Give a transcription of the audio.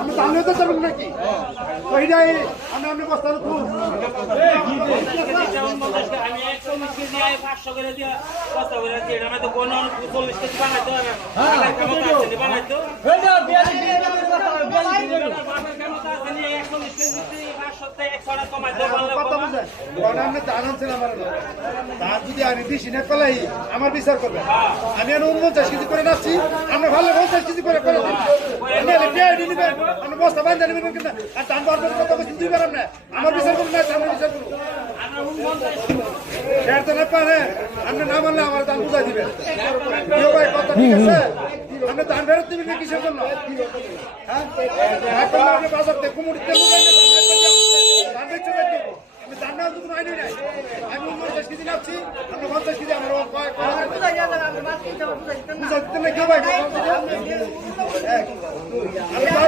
আমি জানিয়ে তো যাবেন নাকি ওইটাই আমি আপনি বস্তার আমি 119 কেজি 500 করে দিয়ে বস্তা করে দিয়ে আমি তো কোন 40 কেজি বানাইতে হবে বানাইতো আমার বিচার করবেন আমি 49 কেজি করে নাচ্ছি আমরা ভালো 50 কেজি করে করে আমি বস্তা বান্ধা নেবেন কিনা আর দাম বাড়বেন কত কিছু দিবেন না আমার বিচার করুন না আমার বিচার করুন শেয়ার তো না পারে আপনি না মানলে আমার দাম বুঝাই দিবেন ভাই কথা ঠিক আছে আপনি দাম ফেরত দিবেন না কিসের জন্য হ্যাঁ আপনি বাজার থেকে কুমুরিতে আমি দাম না কোনো আইনি নাই আমি 50 কেজি নাচ্ছি আপনি 50 কেজি আমার বুঝাই দিতেন না কেউ ভাই